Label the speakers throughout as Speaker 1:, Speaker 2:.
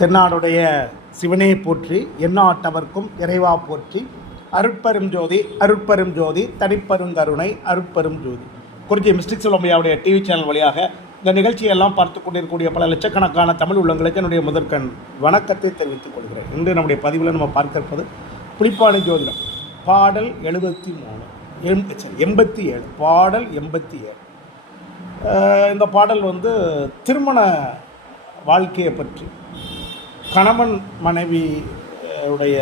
Speaker 1: தென்னாடுடைய சிவனே போற்றி எந்நாட்டவர்க்கும் இறைவா போற்றி. அருட்பெரும் ஜோதி அருட்பெரும் ஜோதி தனிப்பெருங்கருணை அருட்பெரும் ஜோதி. குறிச்சி மிஸ்டிக் சிலம்பையாவுடைய டிவி சேனல் வழியாக இந்த நிகழ்ச்சியெல்லாம் பார்த்து கொண்டிருக்கக்கூடிய பல லட்சக்கணக்கான தமிழ் உள்ளங்களுக்கு என்னுடைய முதற்கண் வணக்கத்தை தெரிவித்துக் கொள்கிறேன். இன்று நம்முடைய பதிவில் நம்ம பார்க்க இருப்பது ஜோதிடம். பாடல் எழுபத்தி மூணு. எம் சரி எண்பத்தி ஏழு. பாடல் எண்பத்தி ஏழு. இந்த பாடல் வந்து திருமண வாழ்க்கையை பற்றி கணவன் மனைவி உடைய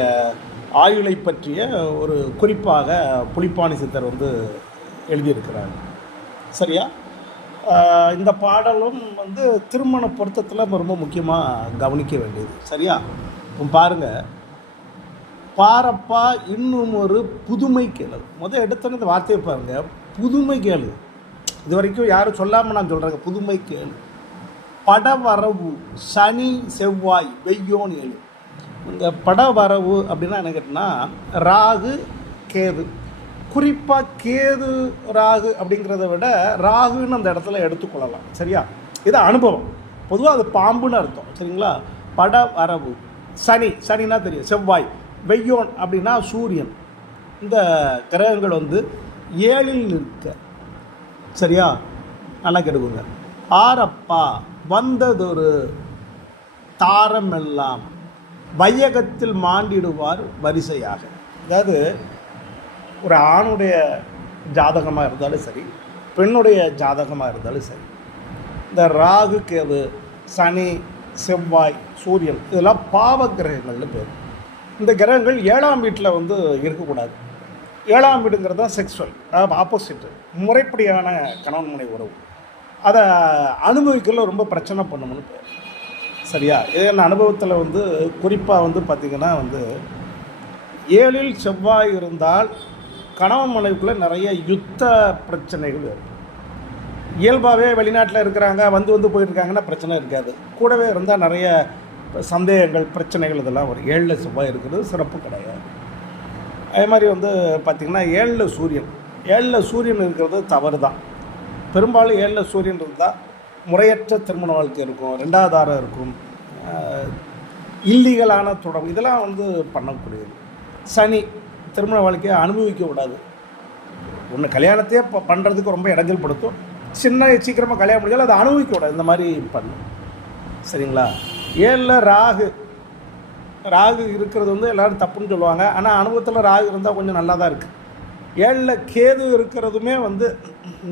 Speaker 1: ஆயுளை பற்றிய ஒரு குறிப்பாக புலிப்பாணி சித்தர் வந்து எழுதியிருக்கிறார். சரியா? இந்த பாடலும் வந்து திருமண பொருத்தத்தில் ரொம்ப முக்கியமாக கவனிக்க வேண்டியது. சரியா? இப்போ பாருங்கள் பாரப்பா இன்னும் ஒரு புதுமை கேளு. முதல் எடுத்தோன்னு இந்த வார்த்தையை பாருங்கள் புதுமை கேளு. இது வரைக்கும் யாரும் சொல்லாமல் நான் சொல்கிறேங்க புதுமை கேளு. படவரவு சனி செவ்வாய் வெய்யோன் ஏழு. இந்த படவரவு அப்படின்னா என்ன கேட்டால் ராகு கேது. குறிப்பாக கேது ராகு அப்படிங்கிறத விட ராகுன்னு அந்த இடத்துல எடுத்துக்கொள்ளலாம். சரியா? இது அனுபவம். பொதுவாக அது பாம்புன்னு அர்த்தம். சரிங்களா? படவரவு. சனி. சனினா தெரியும். செவ்வாய். வெய்யோன் அப்படின்னா சூரியன். இந்த கிரகங்கள் வந்து ஏழில் நிற்க. சரியா? நல்லா கெடுக்குங்க ஆரப்பா வந்ததொரு தாரமெல்லாம் வையகத்தில் மாண்டிடுவார் வரிசையாக. அதாவது ஒரு ஆணுடைய ஜாதகமாக இருந்தாலும் சரி பெண்ணுடைய ஜாதகமாக இருந்தாலும் சரி இந்த ராகு கேது சனி செவ்வாய் சூரியன் இதெல்லாம் பாவ கிரகங்கள்னு பேர். இந்த கிரகங்கள் ஏழாம் வீட்டில் வந்து இருக்கக்கூடாது. ஏழாம் வீடுங்கிறது தான் செக்ஸுவல் அதாவது ஆப்போசிட்டு முறைப்படியான கணவன் மனை உறவு. அதை அனுபவிக்கல ரொம்ப பிரச்சனை பண்ணணும்னு பேர் சரியா? இதே அனுபவத்தில் வந்து குறிப்பாக வந்து பார்த்திங்கன்னா வந்து ஏழில் செவ்வாய் இருந்தால் கணவன் மனைவிக்குள்ளே நிறைய யுத்த பிரச்சனைகள் இருக்கும் இயல்பாகவே வெளிநாட்டில் இருக்கிறாங்க வந்து வந்து போயிருக்காங்கன்னா பிரச்சனை இருக்காது. கூடவே இருந்தால் நிறைய சந்தேகங்கள் பிரச்சனைகள் இதெல்லாம் வரும். ஏழில் செவ்வாய் இருக்கிறது சிறப்பு கிடையாது. அதே மாதிரி வந்து பார்த்திங்கன்னா ஏழில் சூரியன். ஏழில் சூரியன் இருக்கிறது தவறு தான் பெரும்பாலும் ஏழில் சூரியன் இருந்தால் முறையற்ற திருமண வாழ்க்கை இருக்கும் ரெண்டாவதாரம் இருக்கும். இல்லீகலான தொடர்பு இதெல்லாம் வந்து பண்ணக்கூடியது. சனி திருமண வாழ்க்கையை அனுபவிக்க கூடாது ஒன்று கல்யாணத்தையே ப பண்ணுறதுக்கு ரொம்ப இடைஞ்சல் படுத்தும். சின்ன சீக்கிரமாக கல்யாணம் முடிஞ்சாலும் அதை அனுபவிக்க கூடாது இந்த மாதிரி பண்ணும். சரிங்களா? ஏழில் ராகு. ராகு இருக்கிறது வந்து எல்லோரும் தப்புன்னு சொல்லுவாங்க. ஆனால் அனுபவத்தில் ராகு இருந்தால் கொஞ்சம் நல்லா தான் இருக்குது ஏழில் கேது இருக்கிறதுமே வந்து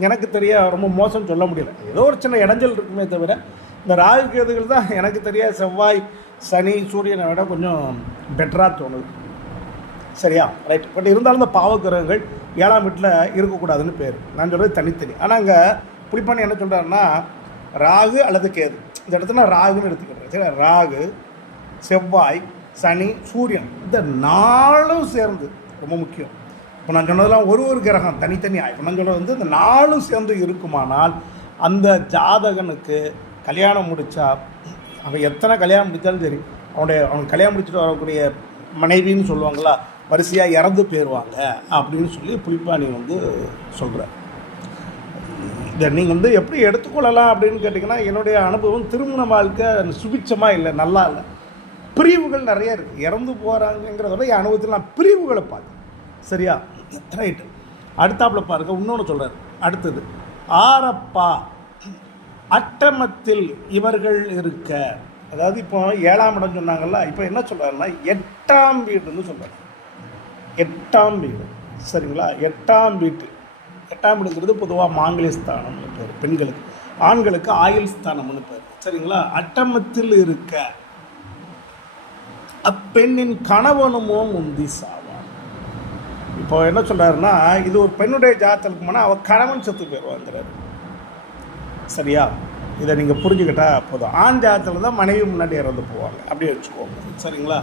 Speaker 1: எனக்கு தெரிய ரொம்ப மோசம் சொல்ல முடியல. ஏதோ ஒரு சின்ன இடைஞ்சல் இருக்குமே தவிர இந்த ராகு கேதுகள் தான் எனக்கு தெரிய செவ்வாய் சனி சூரியனை விட கொஞ்சம் பெட்டராக தோணுது. சரியா? ரைட் பட் இருந்தாலும் இந்த பாவக்கிரகங்கள் ஏழாம் வீட்டில் இருக்கக்கூடாதுன்னு பேர். நான் சொல்கிறது தனித்தனி. ஆனால் அங்கே புளிப்பாணி என்ன சொல்கிறாருன்னா ராகு அல்லது கேது. இந்த இடத்துல நான் ராகுன்னு எடுத்துக்கிறேன் சரி ராகு செவ்வாய் சனி சூரியன் இந்த நாளும் சேர்ந்து ரொம்ப முக்கியம். இப்போ நான் சொன்னதெல்லாம் ஒரு ஒரு கிரகம் தனித்தனியாக இப்போ நான் சொன்னது வந்து இந்த நாளும் சேர்ந்து இருக்குமானால் அந்த ஜாதகனுக்கு கல்யாணம் முடித்தா அவன் எத்தனை கல்யாணம் முடித்தாலும் சரி அவனுடைய அவன் கல்யாணம் முடிச்சுட்டு வரக்கூடிய மனைவின்னு சொல்லுவாங்களா வரிசையாக இறந்து போயிடுவாங்க அப்படின்னு சொல்லி புலிப்பாணி வந்து சொல்கிறார் இதை நீங்கள் வந்து எப்படி எடுத்துக்கொள்ளலாம் அப்படின்னு கேட்டிங்கன்னா என்னுடைய அனுபவம் திருமண வாழ்க்கை சுபிச்சமாக இல்லை நல்லா இல்லை. பிரிவுகள் நிறைய இருக்குது இறந்து போகிறாங்கிறத விட என் அனுபவத்தில் நான் பிரிவுகளை பார்த்தேன். சரியா? ரைட்டு அடுத்தாப்புல பாருங்க இன்னொன்று சொல்கிறார் அடுத்தது ஆரப்பா அட்டமத்தில் இவர்கள் இருக்க அதாவது இப்போ ஏழாம் இடம் சொன்னாங்கல்ல இப்போ என்ன சொல்கிறாருன்னா எட்டாம் வீடுன்னு சொல்கிறார் எட்டாம் வீடு. சரிங்களா? எட்டாம் வீட்டு. எட்டாம் வீடுங்கிறது பொதுவாக மாங்கல்ய ஸ்தானம்னு பேர் பெண்களுக்கு. ஆண்களுக்கு ஆயுள் ஸ்தானம்னு பேர். சரிங்களா? அட்டமத்தில் இருக்க. அப்பெண்ணின் கணவனுமோ முந்தி சாவு இப்போ என்ன சொல்கிறாருன்னா இது ஒரு பெண்ணுடைய ஜாதத்துக்கு போனால் அவள் கணவன் செத்து போயிடுவாங்கிறார் சரியா? இதை நீங்கள் புரிஞ்சுக்கிட்டா போதும். ஆண் ஜாதத்தில் தான் மனைவி முன்னாடி இறந்து போவாங்க. அப்படியே வச்சுக்கோங்க. சரிங்களா?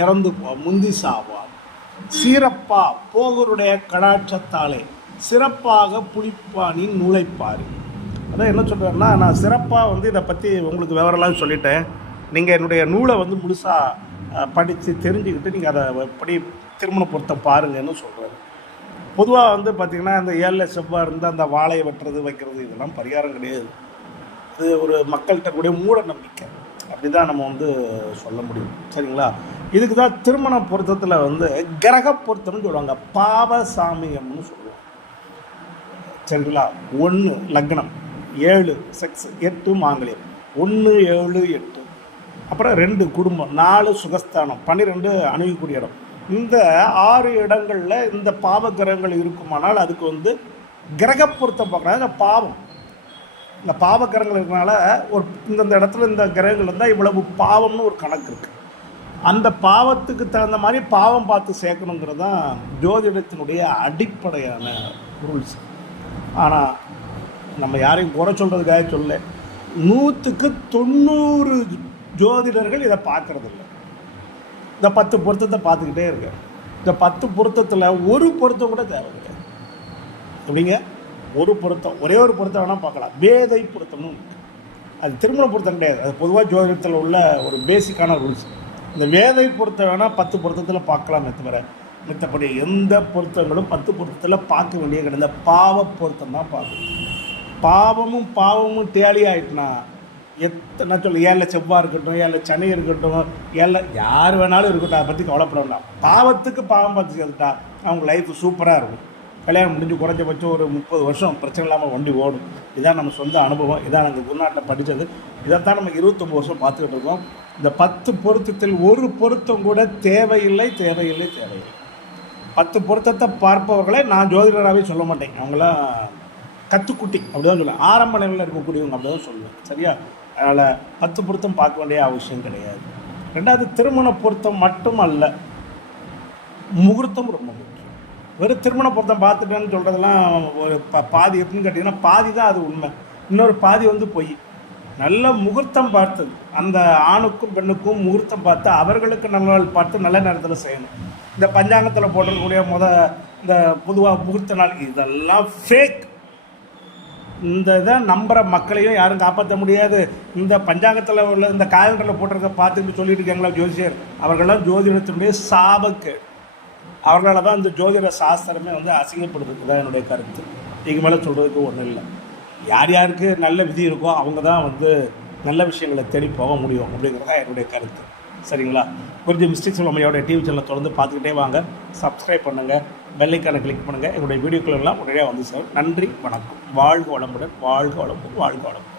Speaker 1: இறந்து போ முந்தி சாவான் சீரப்பா போகருடைய கடாட்சத்தாலே சிறப்பாக புலிப்பானின் நுழைப்பார். அதான் என்ன சொல்கிறேன்னா நான் சிறப்பாக வந்து இதை பற்றி உங்களுக்கு விவரம்லாம் சொல்லிட்டேன். நீங்கள் என்னுடைய நூலை வந்து முழுசாக படித்து தெரிஞ்சுக்கிட்டு நீங்கள் அதை எப்படி திருமண பொருத்தம் பாருங்கன்னு சொல்கிறேன் பொதுவாக வந்து பார்த்திங்கன்னா இந்த ஏழில் செவ்வாய் இருந்து அந்த வாழையை வெட்டுறது வைக்கிறது இதெல்லாம் பரிகாரம் கிடையாது. இது ஒரு மக்கள்கிட்ட கூடிய மூட நம்பிக்கை. அப்படி தான் நம்ம வந்து சொல்ல முடியும். சரிங்களா? இதுக்கு தான் திருமண பொருத்தத்தில் வந்து கிரக பொருத்தம்னு சொல்லுவாங்க. பாவ சாமியம்னு சொல்லுவாங்க. சரிங்களா? ஒன்று லக்னம். ஏழு செக்ஸ் எட்டு மாங்கல்யம். ஒன்று ஏழு எட்டு. அப்புறம் ரெண்டு குடும்பம். நாலு சுகஸ்தானம். பன்னிரெண்டு அணுகக்கூடிய இடம். இந்த ஆறு இடங்களில் இந்த பாவ கிரகங்கள் இருக்குமானால் அதுக்கு வந்து கிரக பொருத்தம் பார்க்குறாங்க. இந்த பாவம். இந்த பாவ கிரகங்கள் இருக்கிறனால ஒரு இந்தந்த இடத்துல இந்த கிரகங்கள் இருந்தால் இவ்வளவு பாவம்னு ஒரு கணக்கு இருக்குது அந்த பாவத்துக்கு தகுந்த மாதிரி பாவம் பார்த்து சேர்க்கணுங்கிறது தான் ஜோதிடத்தினுடைய அடிப்படையான ரூல்ஸ். ஆனால் நம்ம யாரையும் குறை சொல்கிறதுக்காக சொல்ல நூற்றுக்கு தொண்ணூறு ஜோதிடர்கள் இதை பார்க்கறதில்ல. இந்த பத்து பொருத்தத்தை பார்த்துக்கிட்டே இருக்கேன் இந்த பத்து பொருத்தத்தில் ஒரு பொருத்தம் கூட தேவை கிடையாது எப்படிங்க? ஒரு பொருத்தம் ஒரே ஒரு பொருத்தம் வேணால் பார்க்கலாம். வேதை பொருத்தம்னு அது திருமண பொருத்தம் கிடையாது. அது பொதுவாக ஜோதிடத்தில் உள்ள ஒரு பேசிக்கான ரூல்ஸ் இந்த வேதை பொருத்தம் வேணால் பத்து பொருத்தத்தில் பார்க்கலாமே தவிர மித்தப்படி எந்த பொருத்தங்களும் பத்து பொருத்தத்தில் பார்க்க வேண்டிய கிடையாது. பாவ பொருத்தம் தான் பார்க்கணும். பாவமும் பாவமும் டேலி ஆயிட்டுனா எத்தனை சொல்ல ஏழை செவ்வாய் இருக்கட்டும் ஏழை சனி இருக்கட்டும் ஏழை யார் வேணாலும் இருக்கட்டும் அதை பற்றி கவலைப்பட வேண்டாம் பாவத்துக்கு பாவம் பார்த்து சேர்த்துட்டா அவங்க லைஃப் சூப்பராக இருக்கும். கல்யாணம் முடிஞ்சு குறைஞ்சபட்சம் ஒரு முப்பது வருஷம் பிரச்சனை இல்லாமல் வண்டி ஓடும். இதான் நம்ம சொந்த அனுபவம் இதான் நாங்கள் குருநாட்டில் படித்தது இதைத்தான் நம்ம இருபத்தொம்பது வருஷம் பார்த்துக்கிட்டு இருக்கோம். இந்த பத்து பொருத்தத்தில் ஒரு பொருத்தம் கூட தேவையில்லை தேவையில்லை தேவையில்லை. பத்து பொருத்தத்தை பார்ப்பவர்களை நான் ஜோதிடராகவே சொல்ல மாட்டேன். அவங்களாம் கத்துக்குட்டி அப்படிதான் சொல்லுவேன். ஆரம்ப நிலையில் இருக்கக்கூடியவங்க அப்படி தான் சொல்லுவேன். சரியா? அதனால் பத்து பொருத்தம் பார்க்க வேண்டிய அவசியம் கிடையாது. ரெண்டாவது திருமண பொருத்தம் மட்டும் அல்ல முகூர்த்தம் ரொம்ப முக்கியம். வெறும் திருமண பொருத்தம் பார்த்துட்டேன்னு சொல்கிறதெல்லாம் ஒரு ப பாதி எப்படின்னு கேட்டிங்கன்னா பாதி தான் அது உண்மை. இன்னொரு பாதி வந்து பொய். நல்ல முகூர்த்தம் பார்த்தது. அந்த ஆணுக்கும் பெண்ணுக்கும் முகூர்த்தம் பார்த்து அவர்களுக்கு நல்ல பார்த்து நல்ல நேரத்தில் செய்யணும். இந்த பஞ்சாங்கத்தில் போட்டிருக்கக்கூடிய முத இந்த பொதுவாக முகூர்த்த நாள் இதெல்லாம் ஃபேக் இந்த இதை நம்புகிற மக்களையும் யாரும் காப்பாற்ற முடியாது. இந்த பஞ்சாங்கத்தில் உள்ள இந்த காலண்டரில் போட்டிருக்க பார்த்து சொல்லிட்டு இருக்காங்களா ஜோசியர் அவர்களெல்லாம் ஜோதிடத்தினுடைய சாபக்கு. அவர்களால் தான் இந்த ஜோதிட சாஸ்திரமே வந்து அசிங்கப்படுறது தான் என்னுடைய கருத்து. இதுக்கு மேலே சொல்கிறதுக்கு ஒன்றும் இல்லை. யார் யாருக்கு நல்ல விதி இருக்கோ அவங்க தான் வந்து நல்ல விஷயங்களை தேடி போக முடியும் அப்படிங்கிறது தான் என்னுடைய கருத்து. சரிங்களா? கொஞ்சம் மிஸ்டேக்ஸ் நம்மளோட டிவி சேனலை தொடர்ந்து பார்த்துக்கிட்டே வாங்க. சப்ஸ்கிரைப் பண்ணுங்கள் வெள்ளைக்கான கிளிக் பண்ணுங்கள் என்னுடைய வீடியோக்கள் எல்லாம் உடனே வந்து சார் நன்றி வணக்கம். வாழ்க வளமுடன் வாழ்க வளமுடன் வாழ்க வளமுடன்.